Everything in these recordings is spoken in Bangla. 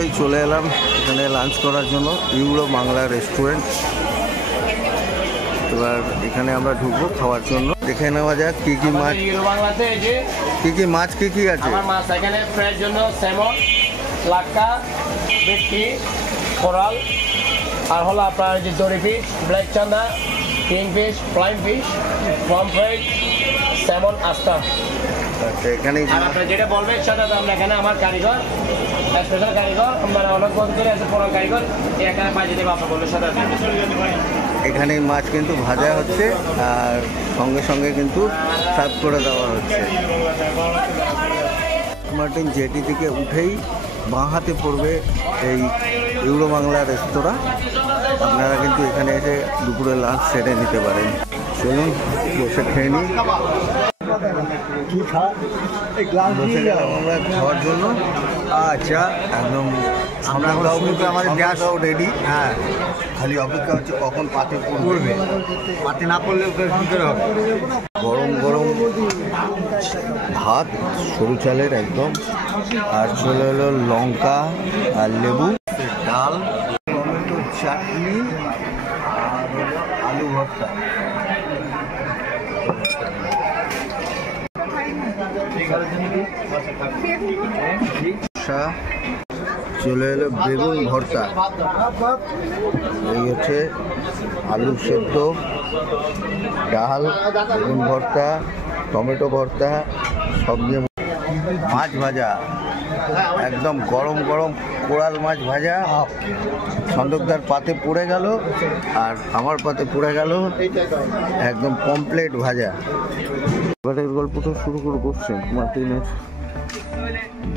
করেই চলে এলাম এখানে লাঞ্চ করার জন্য, ইউরো বাংলা রেস্টুরেন্ট। এবার এখানে আমরা ঢুকবো খাওয়ার জন্য। দেখে নেওয়া যাক কি কি মাছ, কি কি আছে। মাছ এখানে ফ্রাইয়ের জন্য স্যামন, লাক্কা, ভেটকি, কোরাল, আর হলো আপনার যে দড়ি ফিশ, ব্ল্যাক চান্দা, king fish, flying fish, pomfret, salmon, আস্তা। আচ্ছা, এখানে আর আপনার যেটা বলবেন সেটা তো আমরা এখানে আমার কারিগর, স্পেশাল কারিগর, আমরা অনেক বন্ধ করে আছে পুরো কারিগর, এখানে বাজিয়ে দেবো আপনার বললে সাথে। এখানে মাছ কিন্তু ভাজা হচ্ছে আর সঙ্গে সঙ্গে কিন্তু সার্ভ করে দেওয়া হচ্ছে। মার্টিন জেটি থেকে উঠেই বাঁ হাতে পড়বে এই ইউরো বাংলা রেস্তোরাঁ। আপনারা কিন্তু এখানে এসে দুপুরে লাঞ্চ সেরে নিতে পারেন। চলুন বসে খেয়ে নিই। বসে গেলাম আমরা খাওয়ার জন্য। আচ্ছা, একদম আমরা আমাদের গ্যাসও রেডি। হ্যাঁ, খালি অপেক্ষা হচ্ছে কখন পাতে পড়বে। পাতে না পড়লে কী করে হবে। গরম গরম ভাত, সরু চালের একদম, আর চলে এলো লঙ্কা আর লেবু, ডাল, টমেটো চাটনি আর আলু ভর্তা। চলে এলো বেগুন ভর্তা, এই হচ্ছে আলু সেদ্ধ, ডাল, বেগুন ভর্তা, টমেটো ভর্তা, সব নিয়ে মাছ ভাজা, একদম গরম গরম কোরাল মাছ ভাজা। সন্দকদার পাতে পড়ে গেল আর আমার পাতে পড়ে গেল, একদম কমপ্লিট ভাজা। এবারের গল্পটা শুরু করছে মার্টিনের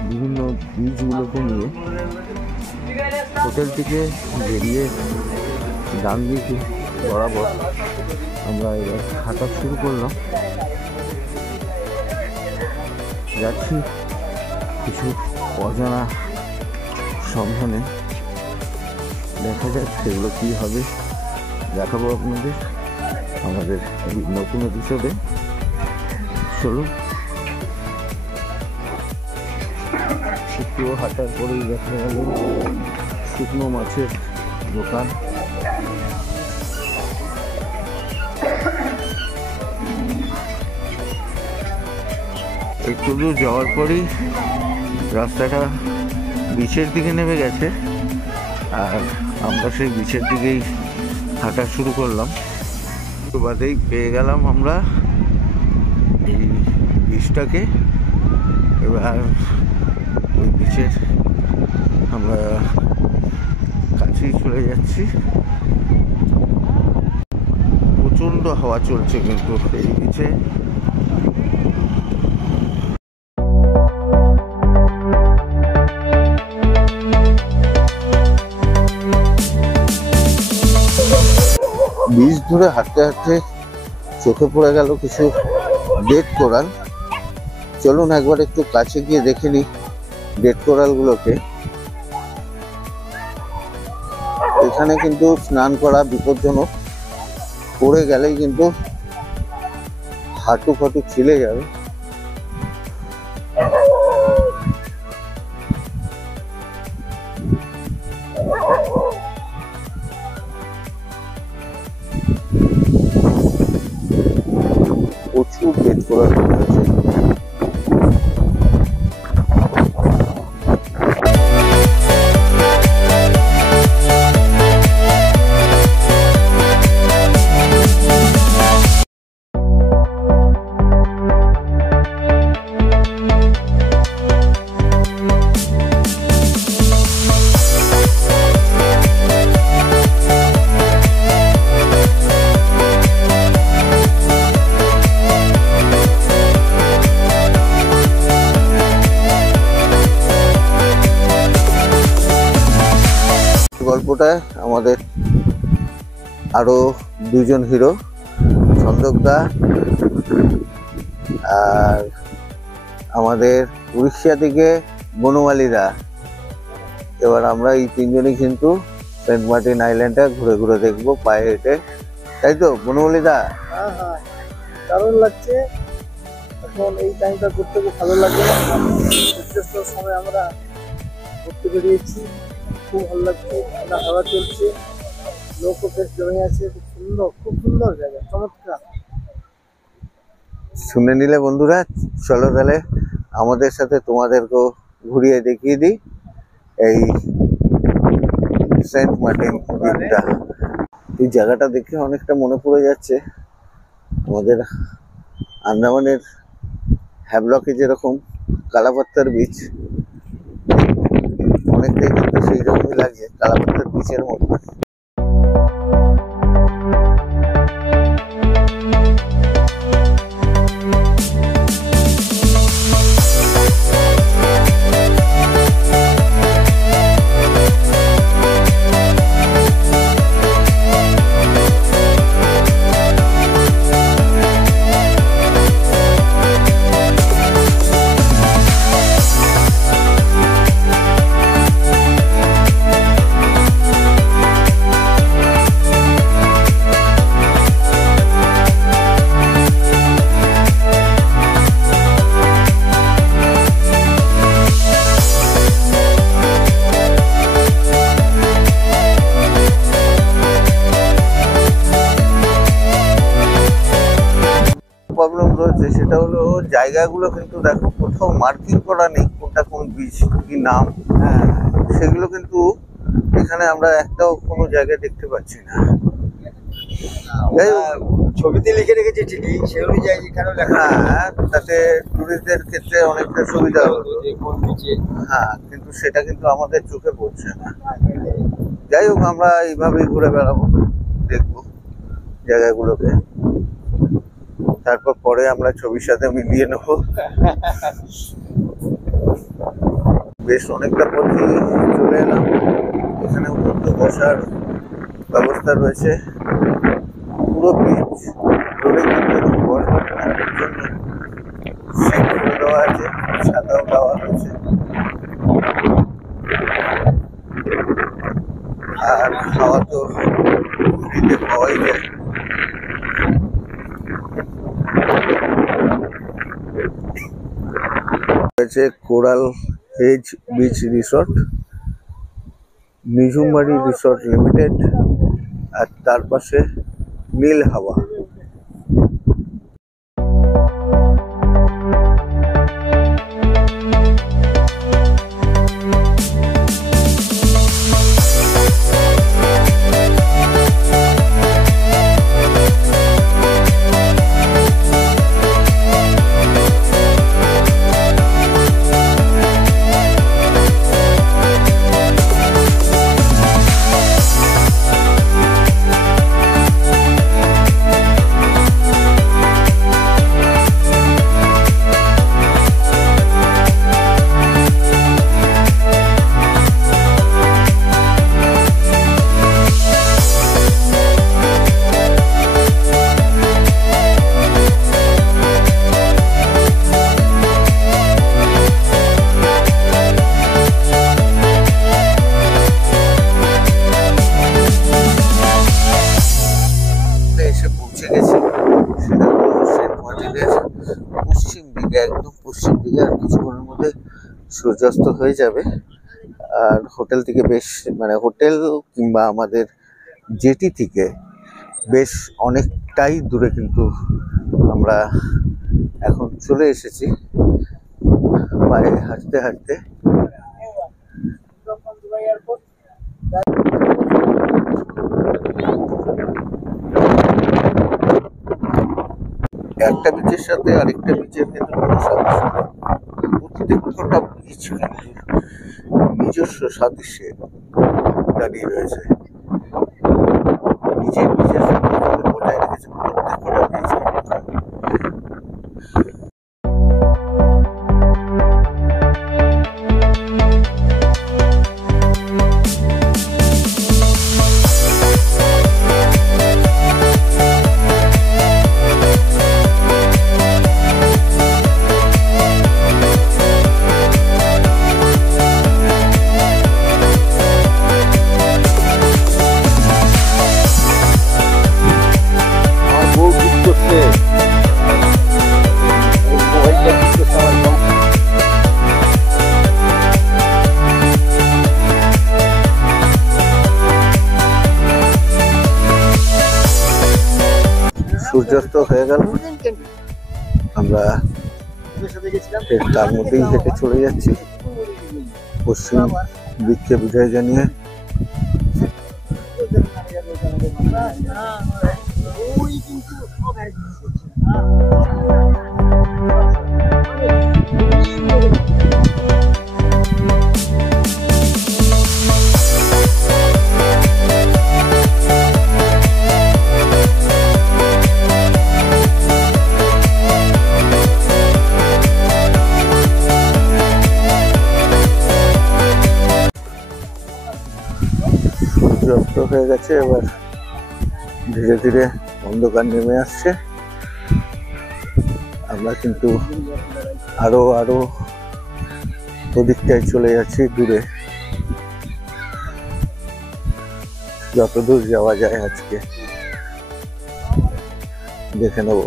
বিভিন্ন বীজগুলোকে নিয়ে। হোটেল থেকে বেরিয়ে ডান দিকে বরাবর আমরা এবার হাঁটা শুরু করলাম। যাচ্ছি কিছু অজানা সন্ধানে, দেখা যাক সেগুলো কী হবে, দেখাবো আপনাদের আমাদের নতুন এপিসোডে। চলুন। একটু হাঁটার পরেই দেখা গেল শুকনো মাছের দোকান। একটু দূর যাওয়ার পরেই রাস্তাটা বিচের দিকে নেমে গেছে, আর আমরা সেই বিচের দিকেই হাঁটা শুরু করলাম। একটু বাদেই পেয়ে গেলাম আমরা এই বিচটাকে। এবার ওই বিচের আমরা কাছেই চলে যাচ্ছি। প্রচণ্ড হাওয়া চলছে কিন্তু এই বিচে। বিচ ধরে হাঁটতে হাঁটতে চোখে পড়ে গেল কিছু ডেড কোরাল। চলুন একবার একটু কাছে গিয়ে দেখে নিই ডেড কোরালগুলোকে। এখানে কিন্তু স্নান করা বিপজ্জনক, পড়ে গেলেই কিন্তু হাঁটু ফাটু ছিলে যাবে। প্রচুর ডেড কোরাল আছে। গল্পটা আমাদের আরো দুজন হিরো, সন্দকদা আর আমাদের উড়িষ্যা থেকে বনমালীরা। এবার আমরা এই তিনজনই কিন্তু সেন্ট মার্টিন আইল্যান্ডটা ঘুরে ঘুরে দেখবো পায়ে হেঁটে, তাই তো বনমালীদা? হ্যাঁ হ্যাঁ, দারুণ লাগছে। এখন এই টাইমটা ঘুরতে খুব ভালো লাগবে। সূর্যাস্তের সময় আমরা ঘুরতে বেরিয়েছি, খুব ভালো লাগছে, ঠান্ডা হাওয়া চলছে, লোকও বেশ জমে আছে, খুব সুন্দর জায়গা, চমৎকার। শুনে নিলে বন্ধুরা, চলো তাহলে আমাদের সাথে তোমাদেরকেও ঘুরিয়ে দেখিয়ে দিই এই সেন্ট মার্টিন দ্বীপটা। এই জায়গাটা দেখে অনেকটা মনে পড়ে যাচ্ছে আমাদের আন্দামানের হ্যাভলকে যেরকম কালাপাত্তার বিচ, অনেকটাই কিন্তু সেই রকমই লাগছে কালাপাত্তার বিচের মতো। প্রবলেম রয়েছে সেটা হলো জায়গাগুলো কিন্তু দেখো কোথাও মার্কিং করা নেই, কোনটা কোন বীজ কি নাম, সেগুলো কিন্তু এখানে আমরা একটাও কোনো জায়গায় দেখতে পাচ্ছি না। ছবিতে লিখে রেখেছে ঠিকই, সে অনুযায়ী কেন লেখা? হ্যাঁ, তাতে টুরিস্টদের ক্ষেত্রে অনেকটা সুবিধা হতো। হ্যাঁ, কিন্তু সেটা কিন্তু আমাদের চোখে পড়ছে না। যাই হোক, আমরা এইভাবেই ঘুরে বেড়াবো, দেখবো জায়গাগুলোকে, তারপর পরে আমরা ছবির সাথে মিলিয়ে নেব। বেশ অনেকটা পথই চলে এলাম, এখানে উপযুক্ত বসার ব্যবস্থা রয়েছে, পুরো বিচ ধরে কিন্তু বসবার জন্য সিট করে দেওয়া আছে, ছাতাও দেওয়া হয়েছে, আর খাওয়া তো ফ্রিতে পাওয়াই যায়। রয়েছে coral hedge beach resort, Nijhumbari resort limited, আর তার পাশে নীল হাওয়া। পশ্চিম দিকে, একদম পশ্চিম দিকে, আর কিছুক্ষণের মধ্যে সূর্যাস্ত হয়ে যাবে। আর হোটেল থেকে বেশ, মানে হোটেল কিংবা আমাদের জেটি থেকে বেশ অনেকটাই দূরে কিন্তু আমরা এখন চলে এসেছি, পায়ে হাঁটতে হাঁটতে। একটা বিচের সাথে আরেকটা বিচের কিন্তু কোনো সাদৃশ্য নেই, প্রত্যেকটা বিচ কিন্তু নিজস্ব সাদৃশ্যে দাঁড়িয়ে রয়েছে, নিজের বিচের সাথে বজায় রেখেছে প্রত্যেকটা বিচ। সূর্যাস্ত হয়ে গেল, আমরা তার মধ্যেই হেঁটে চলে যাচ্ছি পশ্চিম দিককে বিদায় জানিয়ে। সূর্যাস্ত হয়ে গেছে, এবার ধীরে ধীরে অন্ধকার নেমে আসছে। আমরা কিন্তু আরো ওদিকটায় চলে যাচ্ছি, দূরে যত দূর যাওয়া যায় আজকে দেখে নেব।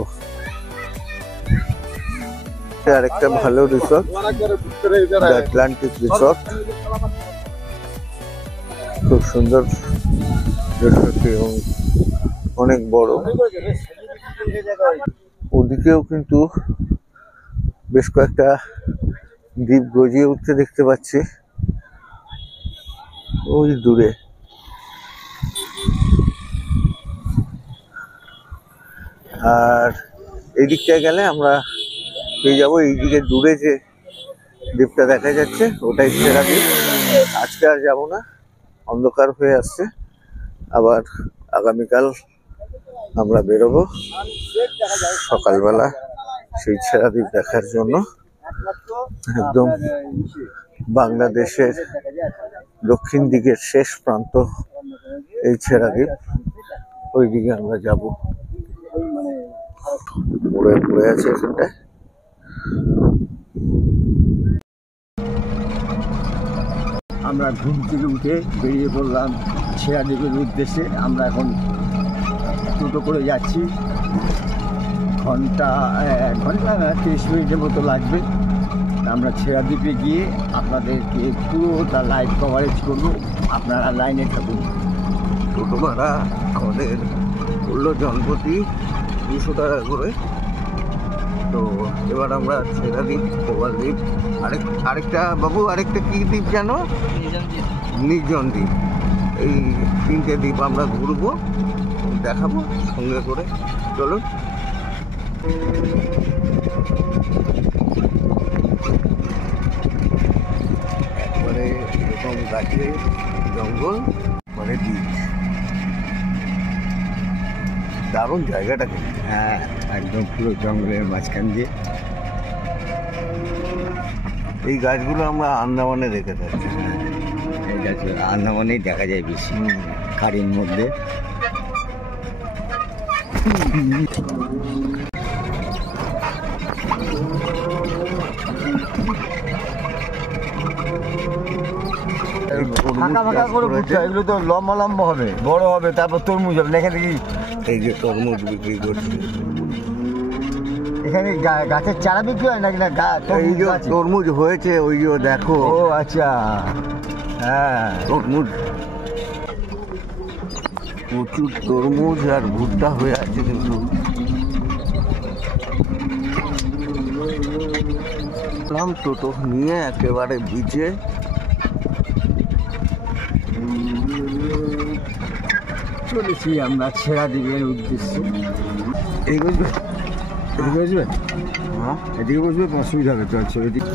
আরেকটা ভালো রিসর্ট, আটলান্টিক রিসর্ট, খুব সুন্দর রিসর্টটি এবং অনেক বড়। ওদিকেও কিন্তু বেশ কয়েকটা দ্বীপ গজিয়ে উঠতে দেখতে পাচ্ছি ওই দূরে। আর এই দিকটায় গেলে আমরা পেয়ে যাবো এইদিকে দূরে যে দ্বীপটা দেখা যাচ্ছে, ওটাই সেরা দ্বীপ। আজকে আর যাবো না, অন্ধকার হয়ে আসছে। আবার আগামীকাল আমরা বেরোবো সকালবেলা সেই ছেড়া দ্বীপ দেখার জন্য। একদম বাংলাদেশের দক্ষিণ দিকের শেষ প্রান্ত এই ছেড়া দ্বীপ, ওই দিকে আমরা যাব। পড়ে আছে এখানটায়। আমরা ঘুম থেকে উঠে বেরিয়ে পড়লাম ছেড়া দ্বীপের উদ্দেশ্যে। আমরা এখন টোটো করে যাচ্ছি, ঘন্টা 30 মিনিটের মতো লাগবে। আমরা ছেড়া দ্বীপে গিয়ে আপনাদেরকে পুরো তার লাইভ কভারেজ করবো, আপনারা লাইনে থাকুন। টোটো ভাড়া আমাদের পড়লো জনপ্রতি 200 টাকা করে। তো এবার আমরা ছেড়া দ্বীপ, প্রবাল দ্বীপ, আরেকটা বাবু আরেকটা কি দ্বীপ জানো? নির্জন দ্বীপ। এই 3টে দ্বীপ আমরা ঘুরবো, দেখাবো সঙ্গে করে। চলো। একবারে এরকম গাছে জঙ্গল, মানে দ্বীপ। দারুণ জায়গাটা কিন্তু। হ্যাঁ, একদম পুরো জঙ্গলের মাঝখান দিয়ে। এই গাছগুলো আমরা আন্দামানে দেখে থাকি। এই গাছগুলো আন্দামানেই দেখা যায় বেশি, খাড়ির মধ্যে। ফাঁকা ফাঁকা করে বুঝতে হয়, এগুলো তো লম্বা লম্বা হবে, বড় হবে, তারপর তরমুজ হবে। দেখে দেখি এই যে তরমুজ বিক্রি করছে, এখানে গাছের চারা বিক্রি হয় নাকি? না, এই যে তরমুজ হয়েছে ওই যে দেখো। ও আচ্ছা, হ্যাঁ তরমুজ, প্রচুর তরমুজ আর ভুট্টা হয়ে আছে কিন্তু। টোটো নিয়ে একেবারে বিচে চলেছি আমরা ছেড়া দ্বীপের উদ্দেশ্যে। এই বসবে, এদিকে বসবে? হ্যাঁ, এদিকে বসবে, অসুবিধা হবে। চলছে এদিকে।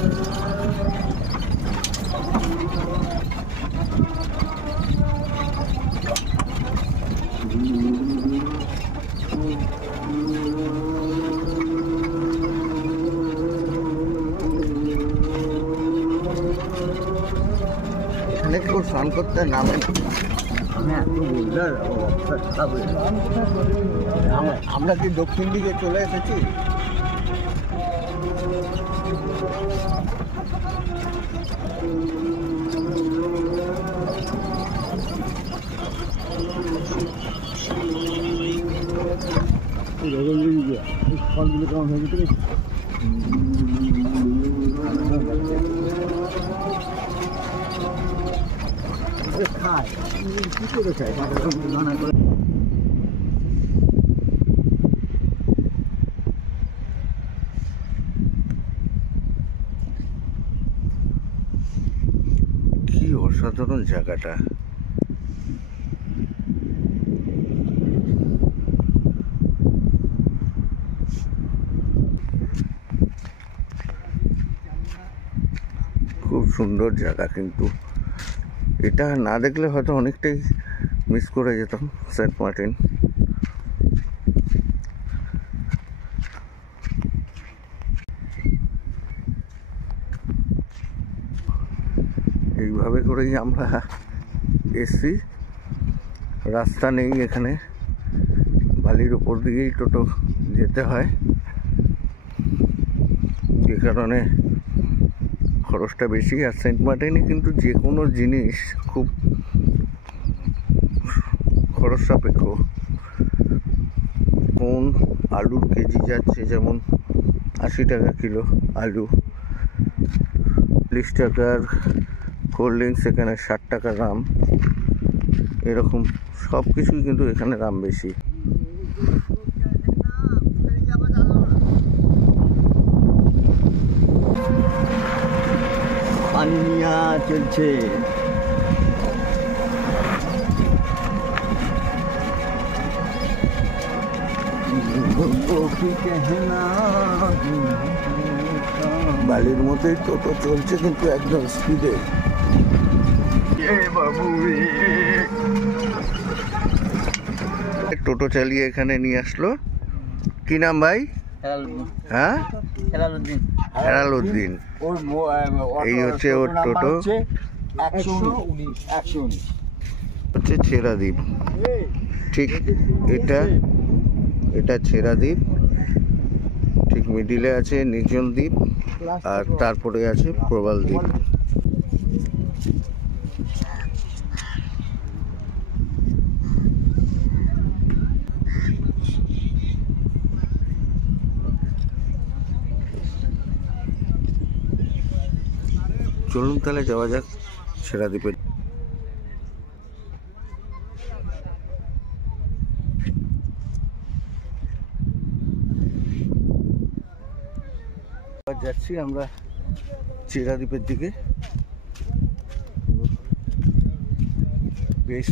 এখানে কেউ স্নান করতে নামে? আমরা কি দক্ষিণ দিকে চলে এসেছি? ফলগুলো কেমন হয়ে যেতে খায়, কি করে খায়? অসাধারণ জায়গাটা। খুব সুন্দর জায়গা, কিন্তু এটা না দেখলে হয়তো অনেকটাই মিস করে যেতাম সেন্ট মার্টিন। এইভাবে করেই আমরা এসছি, রাস্তা নেই এখানে, বালির উপর দিয়েই টোটো যেতে হয়, যে কারণে খরচটা বেশি। আর সেন্ট মার্টিনে কিন্তু যে কোনো জিনিস খুব খরচ সাপেক্ষ। কোন আলুর কেজি যাচ্ছে যেমন 80 টাকা কিলো আলু, 40 টাকার কোল্ড ড্রিঙ্কস এখানে 60 টাকা দাম, এরকম সব কিছুই কিন্তু এখানে দাম বেশি। পানিয়া চলছে। বালির মধ্যেই টোটো চলছে, কিন্তু একদম স্পিডে। টোটো চালিয়ে এখানে নিয়ে আসলো, কি নাম ভাই? হ্যাঁ, হেলালুদ্দিন। এই হচ্ছে ওর টোটো, হচ্ছে ছেড়া দ্বীপ। ঠিক এটা ছেড়া দ্বীপ, ঠিক মিডিলে আছে নির্জন দ্বীপ, আর তারপরে আছে প্রবাল দ্বীপ। চলুন তাহলে যাওয়া যাক ছেড়া দ্বীপে। যাচ্ছি আমরা ছেড়া দ্বীপের দিকে। বেশ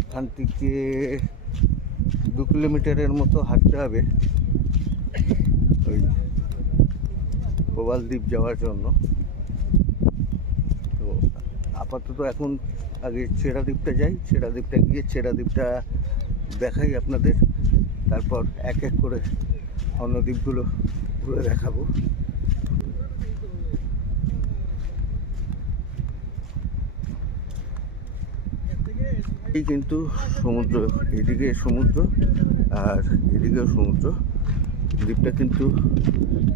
এখান থেকে 2 কিলোমিটারের মতো হাঁটতে হবে ওই প্রবাল দ্বীপ যাওয়ার জন্য। তো আপাতত এখন আগে ছেড়া দ্বীপটা যাই, ছেড়া দ্বীপটা গিয়ে ছেড়া দ্বীপটা দেখাই আপনাদের, তারপর এক এক করে অন্য দ্বীপগুলো ঘুরে দেখাবো। এই কিন্তু সমুদ্র, এদিকে সমুদ্র আর এদিকেও সমুদ্র। দ্বীপটা কিন্তু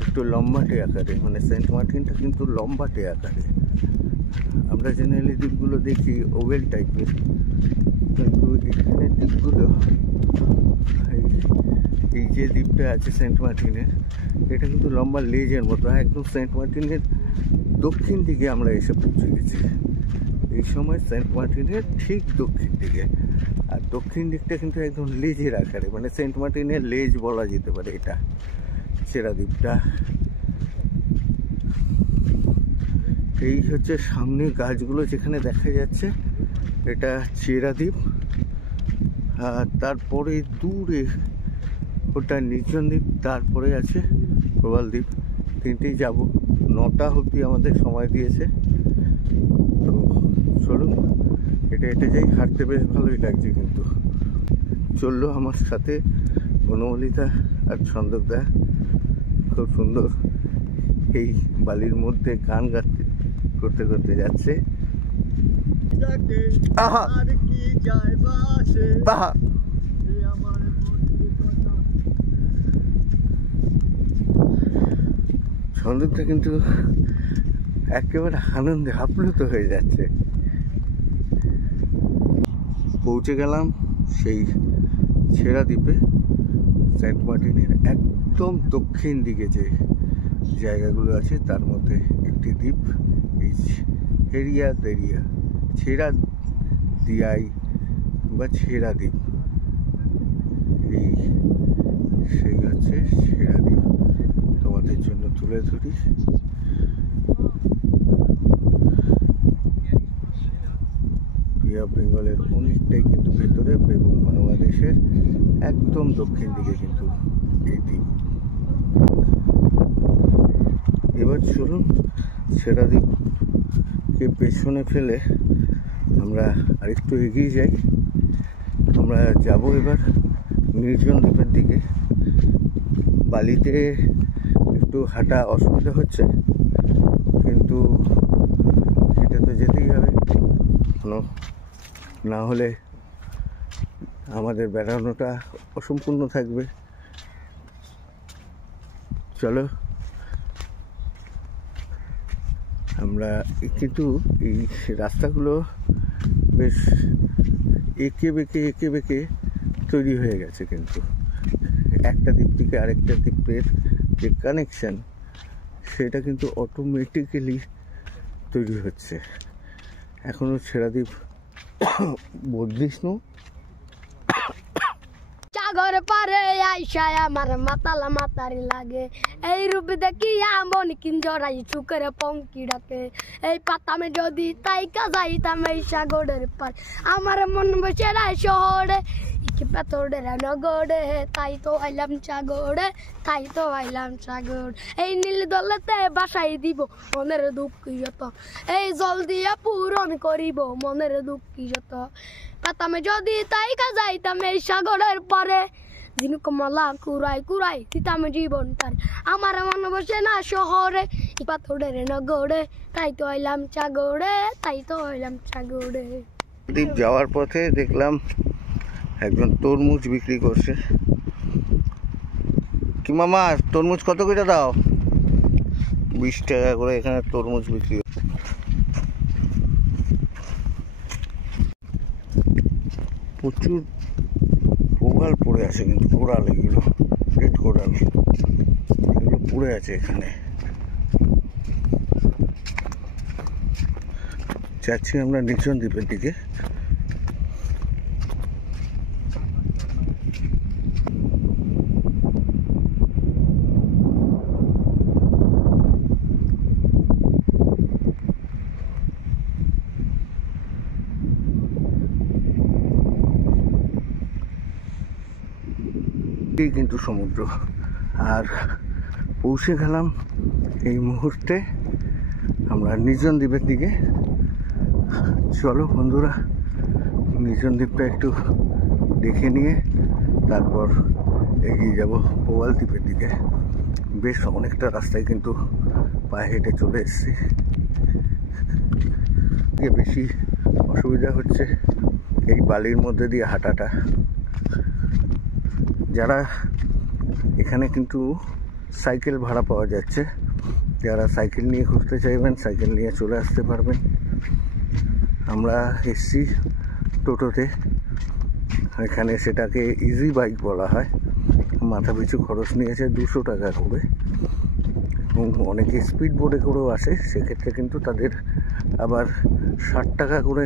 একটু লম্বাটে আকারে, মানে সেন্ট মার্টিনটা কিন্তু লম্বাটে আকারে। আমরা জেনারেলি দ্বীপগুলো দেখি ওভেল টাইপের, কিন্তু এখানে দ্বীপগুলো, এই যে দ্বীপটা আছে সেন্ট মার্টিনের, এটা কিন্তু লম্বা লেজের মতো। একদম সেন্ট মার্টিনের দক্ষিণ দিকে আমরা এসে পৌঁছে গেছি। এই সময় সেন্ট মার্টিনের ঠিক দক্ষিণ দিকে, আর দক্ষিণ দিকটা কিন্তু একদম লেজের আকারে, মানে সেন্ট মার্টিনের লেজ বলা যেতে পারে এটা ছেড়া দ্বীপটা। এই হচ্ছে সামনে গাছগুলো যেখানে দেখা যাচ্ছে, এটা ছেড়া দ্বীপ। আর তারপরে দূরে ওটা নির্জন দ্বীপ, তারপরে আছে প্রবাল দ্বীপ। তিনটেই যাব, 9টা অবধি আমাদের সময় দিয়েছে। তো চলুন এটা যাই, হাঁটতে বেশ ভালোই লাগছে। কিন্তু চললো আমার সাথে বনমালিতা আর ছন্দকদা, খুব সুন্দর এই বালির মধ্যে গান করতে করতে যাচ্ছে। আহা আহা, ছন্দকদা কিন্তু একেবারে আনন্দে আপ্লুত হয়ে যাচ্ছে। পৌঁছে গেলাম সেই ছেড়া দ্বীপে। সেন্ট মার্টিনের একদম দক্ষিণ দিকে যে জায়গাগুলো আছে তার মধ্যে একটি দ্বীপ, এই হেরিয়া দেরিয়া, ছেড়া দিয়াই বা ছেড়া দ্বীপ। সেই হচ্ছে ছেড়া দ্বীপ, তোমাদের জন্য তুলে ধরি। অফ বেঙ্গলের অনেকটাই কিন্তু ভেতরে এবং বাংলাদেশের একদম দক্ষিণ দিকে কিন্তু এই দ্বীপ। এবার চলুন সেরা দ্বীপকে পেছনে ফেলে আমরা আরেকটু এগিয়ে যাই। আমরা যাব এবার নির্জন দ্বীপের দিকে। বালিতে একটু হাঁটা অসুবিধা হচ্ছে, কিন্তু এটা তো যেতেই হবে, না হলে আমাদের বেড়ানোটা অসম্পূর্ণ থাকবে। চলো, আমরা কিন্তু এই রাস্তাগুলো বেশ এঁকে বেঁকে তৈরি হয়ে গেছে, কিন্তু একটা দ্বীপ থেকে আরেকটা দ্বীপের যে কানেকশান সেটা কিন্তু অটোমেটিক্যালি তৈরি হচ্ছে। এখনও ছেড়া দ্বীপ বদলিসনু। সাগর পারে আইসায় আমার মাতালা মাতারি লাগে, এই রূপ দেখিয়া মন কিঞ্জরাই চুকের পঙ্কি ডাকে। এই পাতামে যদি তাইকা যাইতাম এই সাগরের পার, আমার মন বসে রায় শহরে পেতরের নগরে, তাই তো আইলাম সাগরে, তাই তো আইলাম সাগর। এই নীল দলেতে বাসাই দিব মনের দুঃখী যত, এই জল দিয়া পূরণ করিব মনের দুঃখী যত। পাতামে যদি তাইকা যাইতাম এই সাগরের পারে, ঝিনুক মালা কুড়াই কুড়াই দিতাম জীবনটার, আমার মন বসে না শহরে পাথরের নগরে, তাই তো আইলাম সাগরে, তাই তো আইলাম সাগরে। দ্বীপ যাওয়ার পথে দেখলাম একজন তরমুজ বিক্রি করছে। কি মামা, তরমুজ কত করে দাও? 20 টাকা করে এখানে তরমুজ বিক্রি। প্রচুর কোরাল পড়ে আছে, কিন্তু কোরাল এগুলো রেড কোরাল এগুলো পড়ে আছে এখানে। যাচ্ছি আমরা নির্জন দ্বীপের দিকে। কিন্তু সমুদ্র, আর পৌঁছে গেলাম এই মুহূর্তে আমরা নির্জন দ্বীপের দিকে। চলো বন্ধুরা, নির্জন দ্বীপটা একটু দেখে নিয়ে তারপর এগিয়ে যাব পোয়াল দ্বীপের দিকে। বেশ অনেকটা রাস্তায় কিন্তু পায়ে হেঁটে চলে এসেছি। বেশি অসুবিধা হচ্ছে এই বালির মধ্যে দিয়ে হাঁটাটা। যারা এখানে কিন্তু সাইকেল ভাড়া পাওয়া যাচ্ছে, যারা সাইকেল নিয়ে ঘুরতে চাইবেন সাইকেল নিয়ে চলে আসতে পারবেন। আমরা এসছি টোটোতে, এখানে সেটাকে ইজি বাইক বলা হয়। মাথা পিছু খরচ নিয়েছে 200 টাকা করে, এবং অনেকে স্পিড বোটে করেও আসে, সেক্ষেত্রে কিন্তু তাদের আবার 60 টাকা করে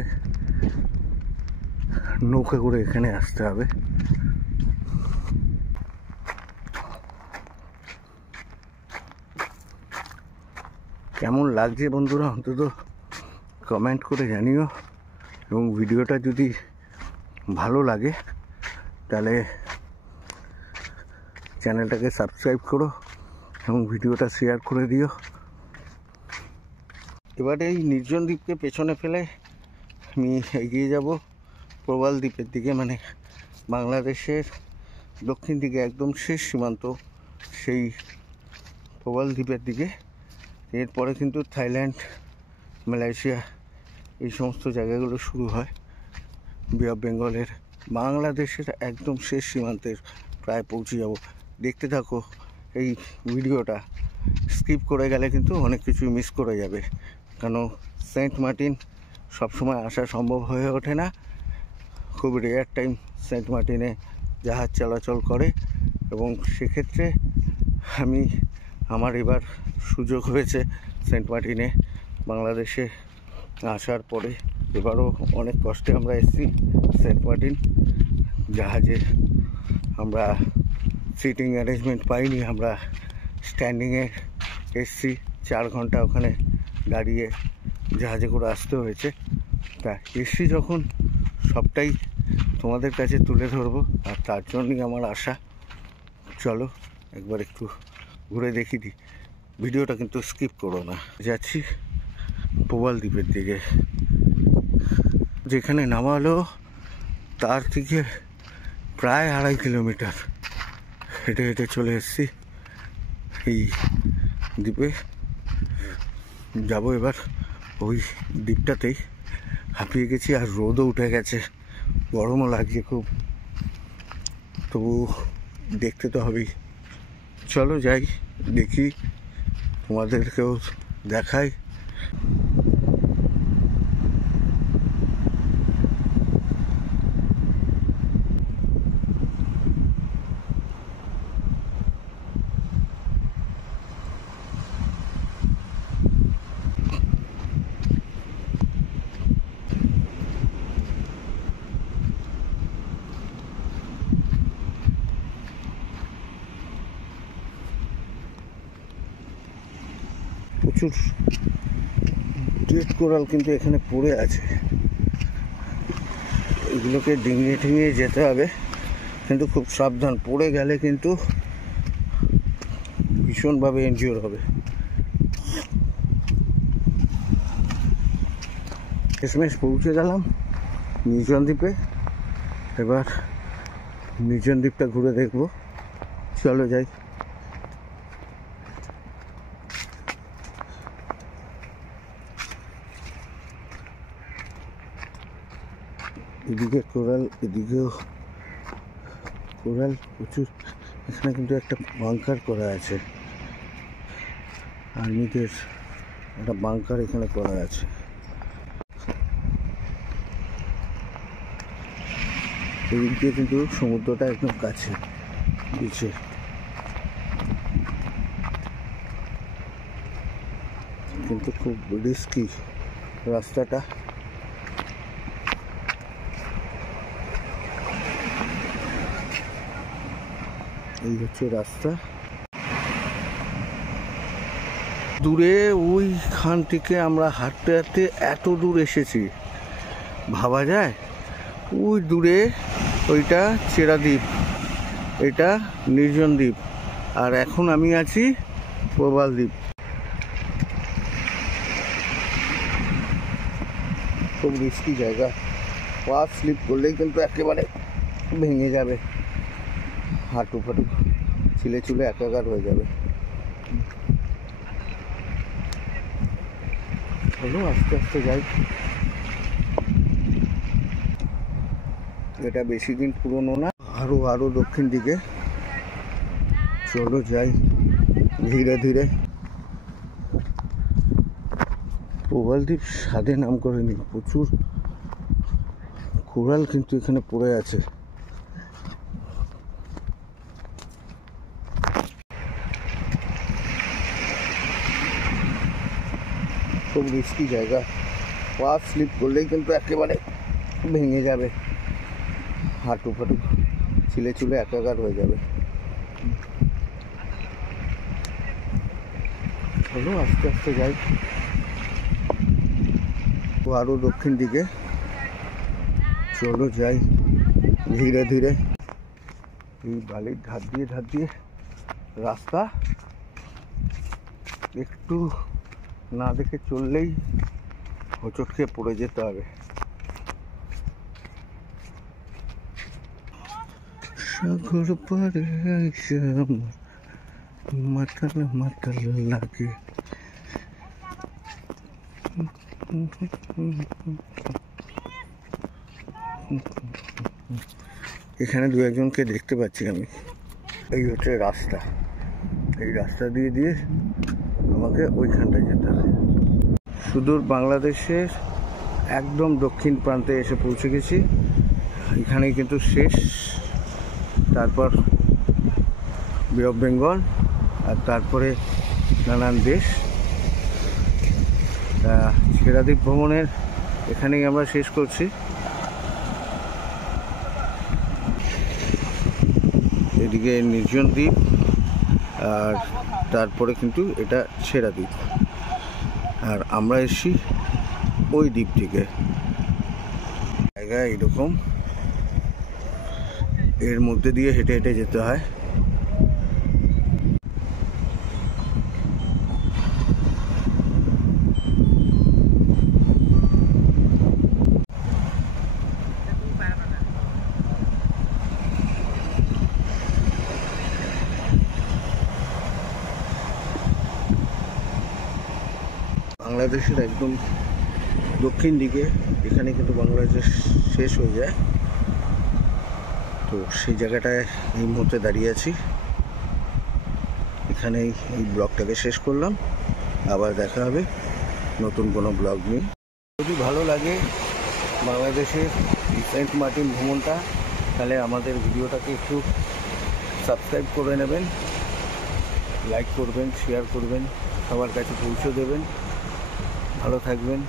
নৌকা করে এখানে আসতে হবে। কেমন লাগছে বন্ধুরা অন্তত কমেন্ট করে জানিও, এবং ভিডিওটা যদি ভালো লাগে তাহলে চ্যানেলটাকে সাবস্ক্রাইব করো এবং ভিডিওটা শেয়ার করে দিও। এবারে এই নির্জন দ্বীপকে পেছনে ফেলে আমি এগিয়ে যাব প্রবাল দ্বীপের দিকে, মানে বাংলাদেশের দক্ষিণ দিকে একদম শেষ সীমান্ত সেই প্রবাল দ্বীপের দিকে। এরপরে কিন্তু থাইল্যান্ড, মালয়েশিয়া এই সমস্ত জায়গাগুলো শুরু হয়। বে অফ বেঙ্গলের বাংলাদেশের একদম শেষ সীমান্তের প্রায় পৌঁছে যাব। দেখতে থাকো এই ভিডিওটা, স্কিপ করে গেলে কিন্তু অনেক কিছুই মিস করে যাবে, কেন সেন্ট মার্টিন সবসময় আসা সম্ভব হয়ে ওঠে না। খুব রেয়ার টাইম সেন্ট মার্টিনে জাহাজ চলাচল করে, এবং সেক্ষেত্রে আমার এবার সুযোগ হয়েছে সেন্ট মার্টিনে বাংলাদেশে আসার পরে। এবারও অনেক কষ্টে আমরা এসেছি সেন্ট মার্টিন জাহাজে। আমরা সিটিং অ্যারেঞ্জমেন্ট পাইনি, আমরা স্ট্যান্ডিংয়ে এসেছি। 4 ঘন্টা ওখানে দাঁড়িয়ে জাহাজে করে আসতে হয়েছে। তা এসছি যখন সবটাই তোমাদের কাছে তুলে ধরবো, আর তার জন্যই আমার আশা। চলো একবার একটু ঘুরে দেখি দিই, ভিডিওটা কিন্তু স্কিপ করো না। যাচ্ছি প্রবাল দ্বীপের দিকে, যেখানে নামা হলো তার থেকে প্রায় 2.5 কিলোমিটার হেঁটে হেঁটে চলে এসেছি এই দ্বীপে। যাবো এবার ওই দ্বীপটাতেই। হাঁপিয়ে গেছি আর রোদও উঠে গেছে, গরমও লাগছে খুব, তবু দেখতে তো হবেই। চলো যাই, দেখি, তোমাদেরকেও দেখাই। প্রচুর রেড কোরাল কিন্তু এখানে পড়ে আছে, এগুলোকে ডিঙিয়ে টিঙিয়ে যেতে হবে, কিন্তু খুব সাবধান, পড়ে গেলে কিন্তু ভীষণভাবে ইনজিওর হবে। শেষমেশ পৌঁছে গেলাম নির্জন দ্বীপে, এবার নির্জন দ্বীপটা ঘুরে দেখবো। চলো যাই। এদিকে কোরাল, এদিকেও কোরাল প্রচুর। এখানে কিন্তু একটা বাংকার করা আছে, আর্মিদের একটা বাংকার এখানে করা আছে। এদিক দিয়ে কিন্তু সমুদ্রটা একদম কাছে বিচে। কিন্তু খুব রিস্কি রাস্তাটা। এই হচ্ছে রাস্তা। দূরে ওইখান থেকে আমরা হাঁটতে হাঁটতে এত দূর এসেছি, ভাবা যায়? ওই দূরে ওইটা চেরা দ্বীপ, এটা নির্জন দ্বীপ, আর এখন আমি আছি প্রবাল দ্বীপ। খুব রিস্কি জায়গা, পা স্লিপ করলেই কিন্তু একেবারে ভেঙে যাবে, হাঁটু ফাটু ছিলে চুলে একাকার হয়ে যাবে। চলো আস্তে আস্তে যাই। এটা বেশি দিন পুরনো না, আরো দক্ষিণ দিকে। চলো যাই ধীরে ধীরে। প্রবাল দ্বীপ স্বাদে নাম করেনি, প্রচুর কোরাল কিন্তু এখানে পড়ে আছে। খুব রিস্কি জায়গা, পা স্লিপ করলেই কিন্তু একেবারে ভেঙে যাবে, হাঁটু ফাটু ছিলে চুলে একাকার হয়ে যাবে। চলো আস্তে আস্তে যাই। আরো দক্ষিণ দিকে। চলো যাই ধীরে ধীরে। এই বালির ধার দিয়ে রাস্তা, একটু না দেখে চললেই হোঁচট খেয়ে পড়ে যেতে হবে। সাগর পারে মাতাল মাতাল লাগে। এখানে দু একজনকে দেখতে পাচ্ছি আমি। এই হচ্ছে রাস্তা, এই রাস্তা দিয়ে আমাকে ওইখানটায় যেতে হবে। সুদূর বাংলাদেশের একদম দক্ষিণ প্রান্তে এসে পৌঁছে গেছি। এখানেই কিন্তু শেষ, তারপর বে অফ বেঙ্গল, আর তারপরে নানান দেশ। ছেড়া দ্বীপ ভ্রমণের এখানেই আমরা শেষ করছি। এদিকে নির্জন দ্বীপ, আর তারপরে কিন্তু এটা ছেড়া দ্বীপ, আর আমরা এসেছি ওই দ্বীপ থেকে। জায়গা এরকম, এর মধ্যে দিয়ে হেঁটে হেঁটে যেতে হয়। বাংলাদেশের একদম দক্ষিণ দিকে, এখানে কিন্তু বাংলাদেশ শেষ হয়ে যায়। তো সেই জায়গাটায় এই মুহূর্তে দাঁড়িয়ে আছি। এখানেই এই ব্লগটাকে শেষ করলাম, আবার দেখা হবে নতুন কোনো ব্লগ নিয়ে। যদি ভালো লাগে বাংলাদেশের সেন্ট মার্টিন ভ্রমণটা, তাহলে আমাদের ভিডিওটাকে একটু সাবস্ক্রাইব করে নেবেন, লাইক করবেন, শেয়ার করবেন, সবার কাছে পৌঁছে দেবেন। ভালো থাকবেন।